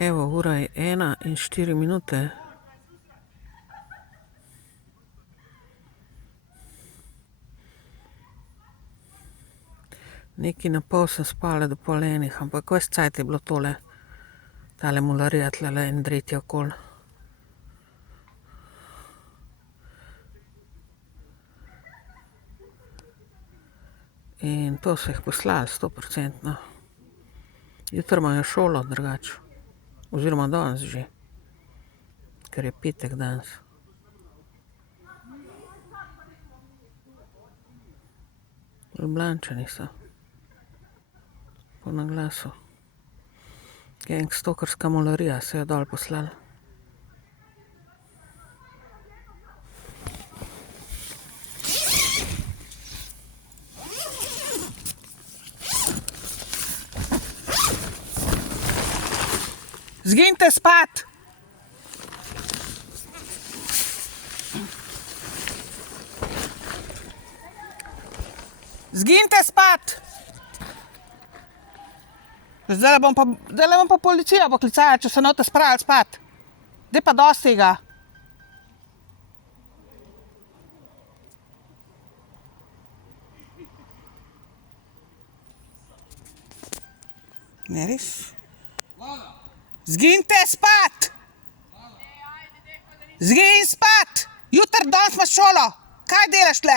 Evo, ura je 1:04. Nekaj na pol sem spala do pol enih, ampak ves cajt je bilo tole, tale mularija tlele in dretje okoli. In to so jih poslali 100%. Jutri imajo šolo drugače. Oziroma danes že, ker je petek danes. Ljubljančani so. Po naglasu. Gangstokerska mularija so jo dol poslali. Zginite spat! Zginite spat! Zdajle bom pa policijo poklicala, če se note spravili spat. Daj pa dosti ga. Ne res? Zginite spat! Zgin spat! Jutri danes imaš šolo. Kaj delaš tle?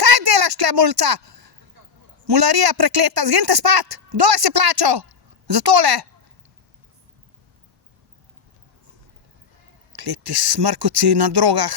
Kaj delaš tle, mulca? Mularija prekleta. Zginite spat! Kdo vas je plačal? Za tole? Kleti smrkuci na drogah.